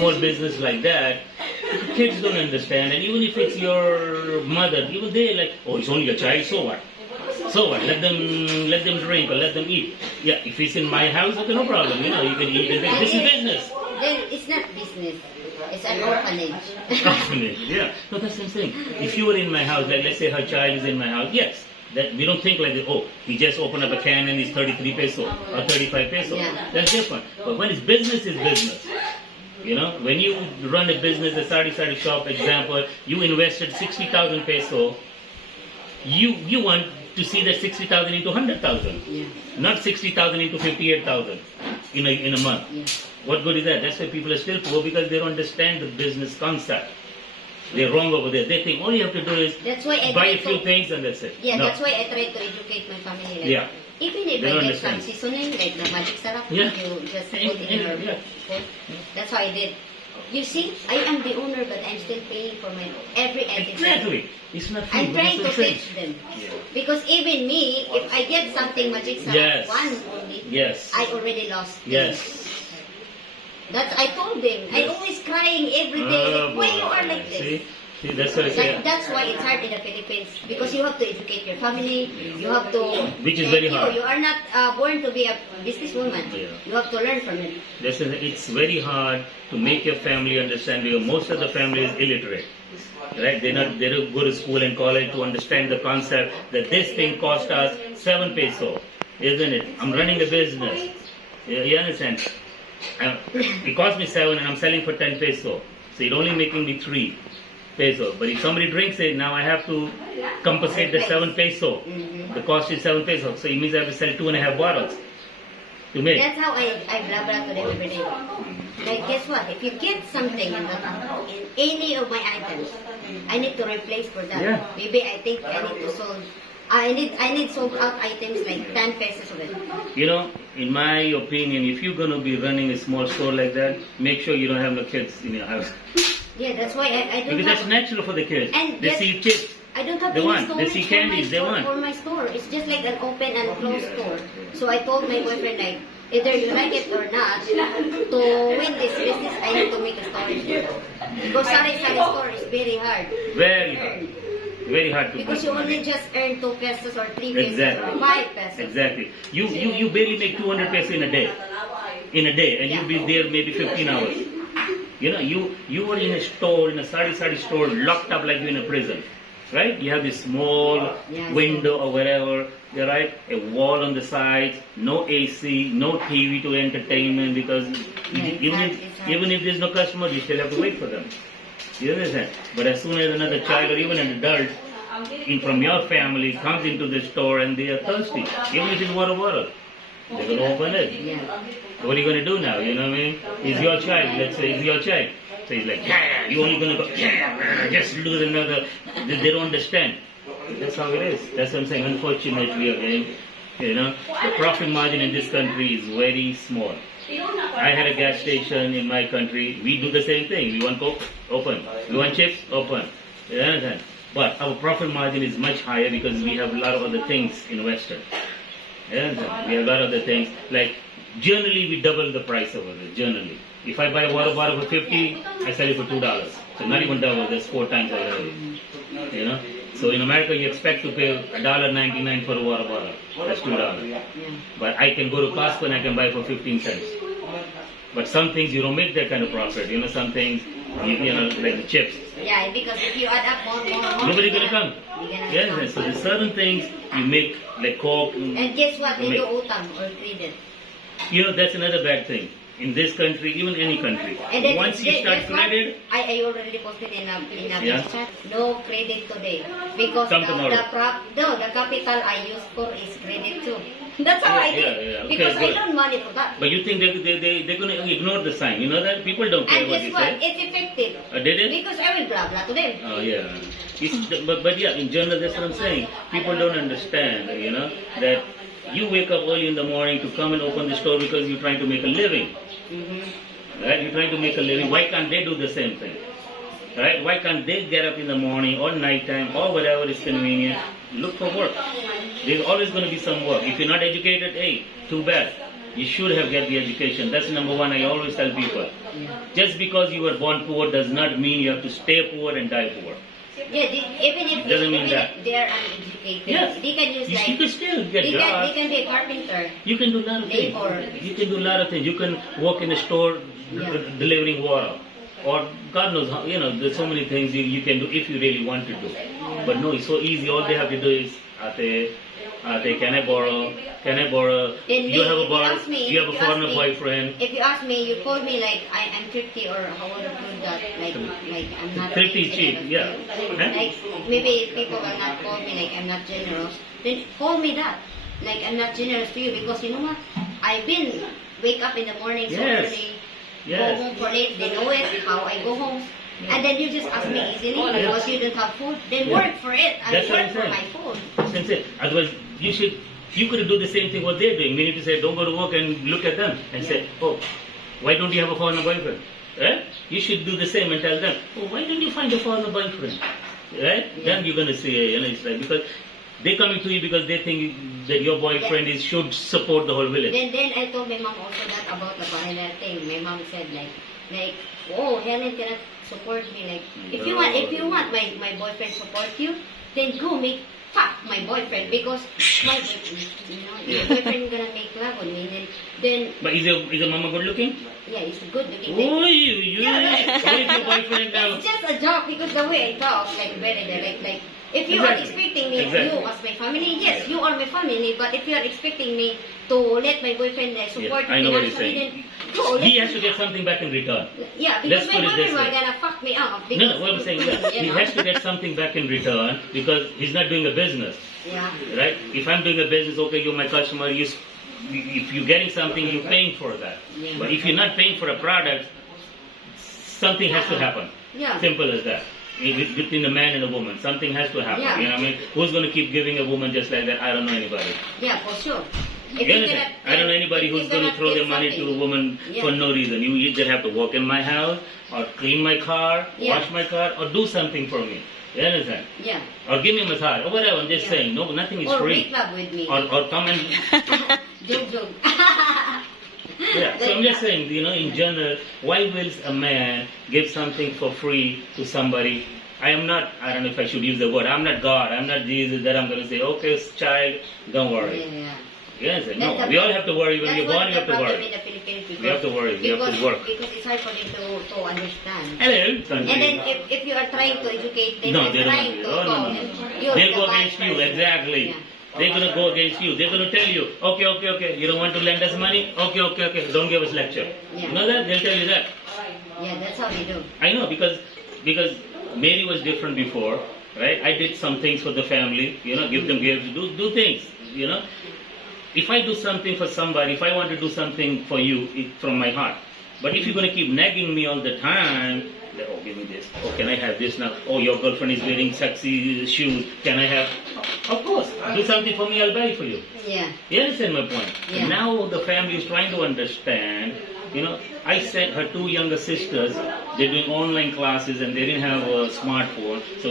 small business like that, kids don't understand, and even if it's your mother, even they like, oh, it's only a child, so what? So what? Let them drink or let them eat. Yeah, if it's in my house, okay, no problem. You know, you can eat and drink. This is business. Then it's not business. It's an orphanage. Orphanage, yeah. No, that's the same thing. If you were in my house, like let's say her child is in my house, yes. That we don't think like, oh, he just opened up a can and it's 33 peso or 35 peso. Yeah. That's different. But when it's business, it's business. You know, when you run a business, a sari shop, example, you invested 60,000 peso, you want to see that 60,000 into 100,000, Yeah. not 60,000 into 58,000 in a month. Yeah. What good is that? That's why people are still poor, because they don't understand the business concept. They're wrong over there. They think all you have to do is That's why I buy try a few to- things and that's it. Yeah, No. that's why I try to educate my family. Like, Yeah. even if They I don't get some understand. seasoning, like the magic syrup, Yeah. you just put And- in your and- yeah. food. That's what I did. You see, I am the owner, but I'm still paying for my every item. Exactly. It's not free. I'm but trying to it's a teach them. Because even me, if I get something magic syrup, Yes. one only, Yes. I already lost. Yes. That's I told them. I Yes. always crying every day. Like, why you are like this? See, that's what I say. Like, that's why it's hard in the Philippines, because you have to educate your family. You have to. Which is very hard. You are not born to be a businesswoman. Yeah. You have to learn from it. It's very hard to make your family understand, because most of the family is illiterate. Right? They don't go to school and college to understand the concept that this thing cost us 7 peso, isn't it? I'm running a business. You understand? It cost me 7 and I'm selling for 10 peso. So you're only making me 3 peso. But if somebody drinks it, now I have to compensate the 7 peso. The cost is 7 peso. So it means I have to sell 2.5 bottles to make. That's how I blah blah to them every day. Like, guess what? If you get something in any of my items, I need to replace for that. Yeah. Maybe I think I need to sold. I need sold out items like 10 pesos of it. You know, in my opinion, if you're going to be running a small store like that, make sure you don't have no kids in your house. Yeah, that's why I don't Because that's have. natural for the kids. And They yes, see chips. I don't have They any want. They storage see for my candies. They store- want. For my store, it's just like an open and closed store. So I told my boyfriend, like, either you like it or not, to win this business, I need to make a storage for it. Because sari-sari store is very hard. Very hard. Very hard to Because make you money. only just earn 2 pesos or 3 pesos Exactly. or 5 pesos. Exactly. You barely make 200 pesos in a day. In a day. And you'll be there maybe 15 hours. You know, you were in a store, in a sari store, locked up like you're in a prison. Right? You have this small Yeah, window or whatever, yeah, right? A wall on the sides, no AC, no TV to entertainment, because even if there's no customer, you still have to wait for them. You understand? But as soon as another child or even an adult from your family comes into the store and they are thirsty, even if it's water bottle, they're going to open it. Yeah. What are you going to do now? You know what I mean? It's your child. Let's say it's your child. So he's like, yeah, you're only going to go, yeah, just lose another. They don't understand. That's how it is. That's what I'm saying. Unfortunately, again, you know, the profit margin in this country is very small. I had a gas station in my country. We do the same thing. We want Coke, open. We want chips, open. You understand? But our profit margin is much higher because we have a lot of other things in Western. You understand? We have a lot of other things. Like, generally, we double the price over there. Generally. If I buy a water bottle for 50, I sell it for $2. So not even double. That's 4 times already. You know? So in America, you expect to pay $1.99 for a water bottle. That's $2. But I can go to Costco and I can buy for 15 cents. But some things you don't make that kind of profit. You know, some things, you know, like the chips. Yeah, because if you add up more. Nobody's gonna come. You're gonna Yes, come. yes. So there's certain things you make, like Coke. And guess what? They Make. do utang or credit. You know, that's another bad thing. In this country, even any country, And then once you start guess what? credit, I already posted in a Yeah. chat. No credit today because Come tomorrow. the capital I use for is credit too. That's how I did. Yeah. Okay, because I good. loan money for that. But you think they're going to ignore the sign. You know that? People don't care And what guess you what? say. It's effective. Did it? Because I will blah blah to them. Oh, yeah. But yeah, in general, that's what I'm saying. People don't understand, you know, that you wake up early in the morning to come and open the store because you're trying to make a living. Right? You're trying to make a living. Why can't they do the same thing? Right? Why can't they get up in the morning or nighttime or whatever is convenient, look for work? There's always going to be some work. If you're not educated, hey, too bad. You should have get the education. That's number one. I always tell people. Just because you were born poor does not mean you have to stay poor and die poor. Yeah, even if Doesn't mean that. they are uneducated, Yes. they can use You can still get jobs. they can be a carpenter. You can do a lot of things. Labor. You can do a lot of things. You can work in a store delivering water. Or God knows how, there's so many things you can do if you really want to do. But no, it's so easy. All they have to do is, can I borrow? Can I borrow? Then You have a if you bar, ask me- you have a if you ask foreigner me- boyfriend. If you ask me, you call me like I'm 50 or how would you put that? Like I'm not 50 rich, cheap, I don't yeah. know. Huh? Like maybe people will not call me like I'm not generous. Then call me that. Like I'm not generous to you because you know what? I've been wake up in the morning so Yes. early, go Yes. home for late. They know it how I go home. And then you just ask me easily because you don't have food. Then work for it. I That's what work I'm for saying. my food. Sincere. Otherwise, you could do the same thing what they're doing. We need to say, don't go to work and look at them and say, oh, why don't you have a foreigner boyfriend? Right? You should do the same and tell them, oh, why don't you find a foreigner boyfriend? Right? Then you're going to say, it's like, because they're coming to you because they think that your boyfriend should support the whole village. Then I told my mom also that about the Bahena thing. My mom said like, oh, Helen cannot support me. Like, if you want my boyfriend support you, then go make fuck my boyfriend because my boyfriend, your boyfriend gonna make love on me. Then But is your mama good looking? yeah, he's good looking. Oh, Then- you. What if your boyfriend now? It's just a joke because the way I talk, like better than like if you are Exactly. expecting me, Exactly. you as my family, yes, you are my family. But if you are expecting me to let my boyfriend support I me know what he's financially, saying. then go. He has to get something back in return. Yeah, Let's because my put it this boyfriend was way. gonna fuck me up. No, Because, what I'm saying is that he has to get something back in return because he's not doing a business. Yeah. Right? If I'm doing a business, okay, you're my customer, if you're getting something, you're paying for that. Yeah. But if you're not paying for a product, something has to happen. Yeah. Simple as that. Between a man and a woman, something has to happen. Yeah. You know what I mean? Who's going to keep giving a woman just like that? I don't know anybody. Yeah, for sure. If You you understand? cannot- I don't know anybody if who's you going to cannot throw give their money to a something- woman Yeah. for no reason. You either have to walk in my house, or clean my car, Yeah. wash my car, or do something for me. You understand? Yeah. Or give me a massage, or whatever. I'm just Yeah. saying, no, nothing is Or free. make love with me. Or come and Joke. yeah. So I'm just saying, in general, why will a man give something for free to somebody? I don't know if I should use the word. I'm not God. I'm not Jesus that I'm going to say, okay, child, don't worry. Yeah. Yes, no. That's We all have to worry. When That's you're what born, you have the to problem worry. in the Philippines because, We have to worry. We have to because- work. Because it's hard for them to understand. Hello, And then if you are trying to educate them, No, they're they don't trying want to to. Oh, go. no. You're They'll the go bad against you, person. exactly. Yeah. They're going to go against you. They're going to tell you, okay, you don't want to lend us money? Okay, don't give us lecture. Yeah. You know that? They'll tell you that. Yeah, that's how they do. I know, because Mary was different before, right? I did some things for the family, give them gifts, do things, If I do something for somebody, if I want to do something for you, it's from my heart. But if you're going to keep nagging me all the time, like, oh, give me this. Oh, can I have this now? Oh, your girlfriend is wearing sexy shoes. Can I have? Of course. Do something for me, I'll buy for you. Yeah. You understand my point? Yeah. Now the family is trying to understand. I sent her two younger sisters. They're doing online classes and they didn't have a smartphone. So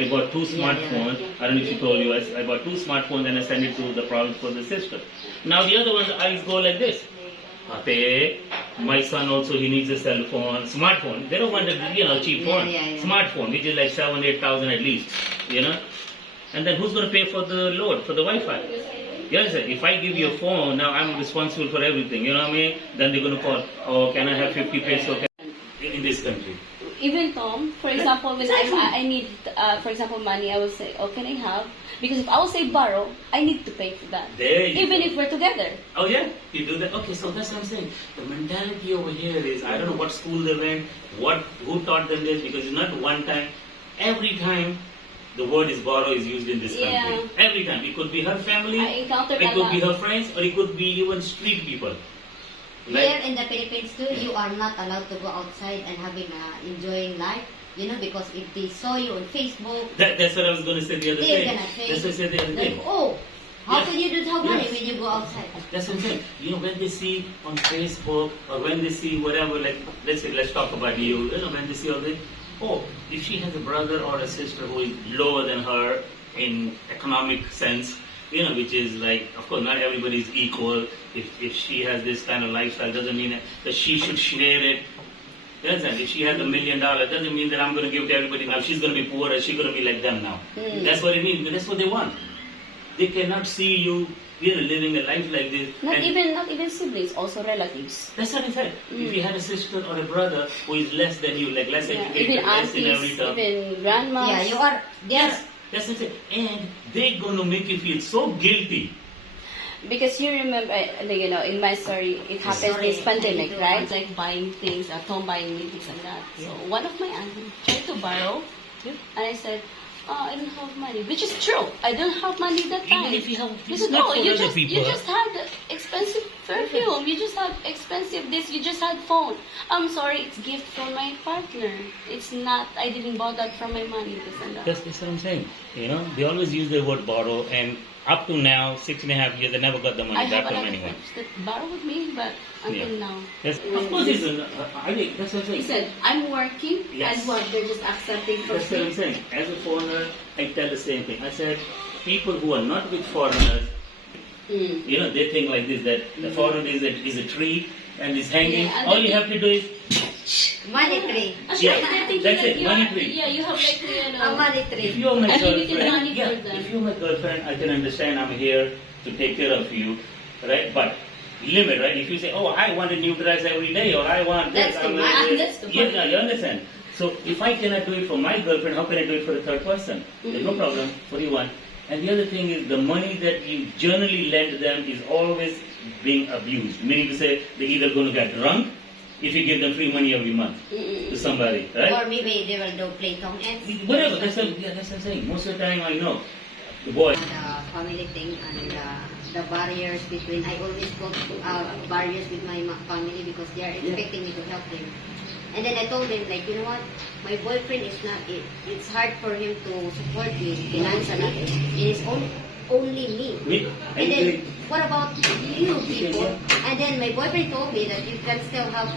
I bought two smartphones. I don't know if she told you. I bought two smartphones and I sent it to the province for the sister. Now the other one's eyes go like this. Ate, my son also, he needs a cell phone, smartphone. They don't want a cheap phone. Yeah. Smartphone, which is like 7,000-8,000 at least. And then who's going to pay for the load, for the Wi-Fi? You understand? If I give you a phone, now I'm responsible for everything. You know what I mean? Then they're going to call, oh, can I have 50 peso in this country? Even Tom, for example, when I need, for example, money, I will say, oh, can I have? Because if I will say borrow, I need to pay for that. There you Even go. if we're together. Oh yeah, you do that. Okay, so that's what I'm saying. The mentality over here is, I don't know what school they went, who taught them this, because it's not one time. Every time the word is borrow is used in this country. Yeah. Every time. It could be her family, I encountered it a could be lot. her friends, or it could be even street people. Here in the Philippines too, you are not allowed to go outside and enjoying life. Because if they saw you on Facebook, That's what I was going to say the other they're day. gonna say, That's what I said the other day. like, oh, how Yes. can you do have money Yes. when you go outside? That's what I'm saying. When they see on Facebook or when they see whatever, like let's talk about you. When they see all this, oh, if she has a brother or a sister who is lower than her in economic sense, which is like, of course, not everybody is equal. If she has this kind of lifestyle, doesn't mean that she should share it. You understand? If she has $1 million, doesn't mean that I'm going to give to everybody now. She's going to be poor, or she's going to be like them now. That's what it means. That's what they want. They cannot see you, living a life like this. Not even siblings, also relatives. That's what I said. If you had a sister or a brother who is less than you, like less educated, Even less in every aunties, term. even grandmas. Yeah, you are. Yes, that's what I said. And they're going to make you feel so guilty. Because you remember, in my story, it happens this pandemic, right? It's like buying things at home, buying things and that. So one of my aunts tried to borrow, and I said, I don't have money, which is true. I don't have money that time. Even if you have, He it's said, not no, for you other just people. had expensive perfume. You just had expensive this. You just had phone. I'm sorry, it's gift from my partner. It's not. I didn't buy that from my money. This and that. That's what I'm saying. They always use the word borrow, and up to now, 6.5 years, they never got the money I back have a from lot of anyone. friends that borrow with me, but until now. Yes, of course, I think that's what I'm He saying. said, I'm working, Yes. and what, they're just accepting for That's what I'm free. saying. As a foreigner, I tell the same thing. I said, people who are not with foreigners, they think like this, that the foreigner is a tree and is hanging. Yeah, and All they you think- have to do is, Money tree. Actually, Yeah, they're thinking that's that it, you money are, tree. yeah, you have like, A money if tree. you're my Unlimited money girlfriend, for them. if you're my girlfriend, I can understand I'm here to take care of you, right? But limit, right? If you say, oh, I want a new dress every day, or I want this, That's I too want much. this. That's too Yeah, much. no, you understand? So if I cannot do it for my girlfriend, how can I do it for a third person? There's no problem. What do you want? And the other thing is the money that you generally lend them is always being abused. Meaning to say they're either going to get drunk if you give them free money every month to somebody, right? Or maybe they will do play tong ends. Whatever, that's what I'm saying. Most of the time I know. The boy. The family thing and the barriers between, I always put barriers with my family because they are expecting me to help them. And then I told them, like, you know what, my boyfriend is not, it's hard for him to support me financially. It is only me. And then, what about you people? And then my boyfriend told me that you can still have,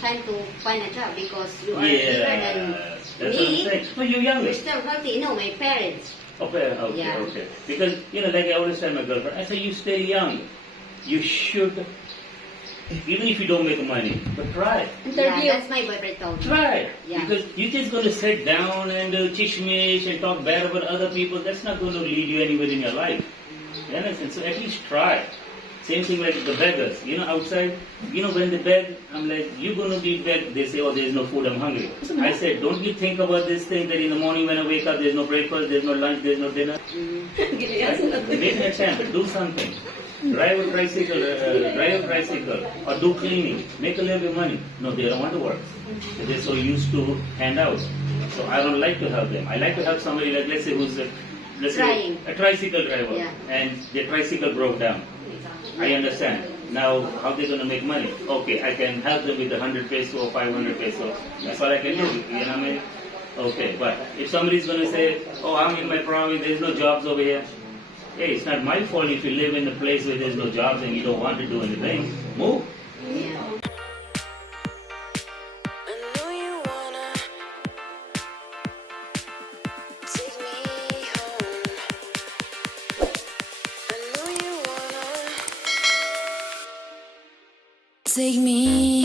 time to find a job because you are younger than that's what I'm me. saying. No, you're younger. You're still healthy. No, my parents. Okay. Yeah. Because, like I always tell my girlfriend, I say, you stay young. You should, even if you don't make money, but try. Yeah, that's my boyfriend told me. Try. Yeah. Because you're just going to sit down and chishmish and talk bad about other people. That's not going to lead you anywhere in your life. You understand? So at least try. Same thing like the beggars. Outside, when they beg, I'm like, you're going to be begged. They say, oh, there's no food, I'm hungry. I said, don't you think about this thing that in the morning when I wake up, there's no breakfast, there's no lunch, there's no dinner? Right? Make an attempt. Do something. Drive a tricycle, or do cleaning. Make a little bit of money. No, they don't want to work. They're so used to handouts. So I don't like to help them. I like to help somebody like, let's say, who's a tricycle driver, Yeah. and their tricycle broke down. I understand. Now, how they going to make money? Okay, I can help them with 100 peso or 500 peso. That's all I can do. You know what I mean? Okay, but if somebody's going to say, oh, I'm in my province, there's no jobs over here. Hey, it's not my fault if you live in a place where there's no jobs and you don't want to do anything. Move. Yeah. Take me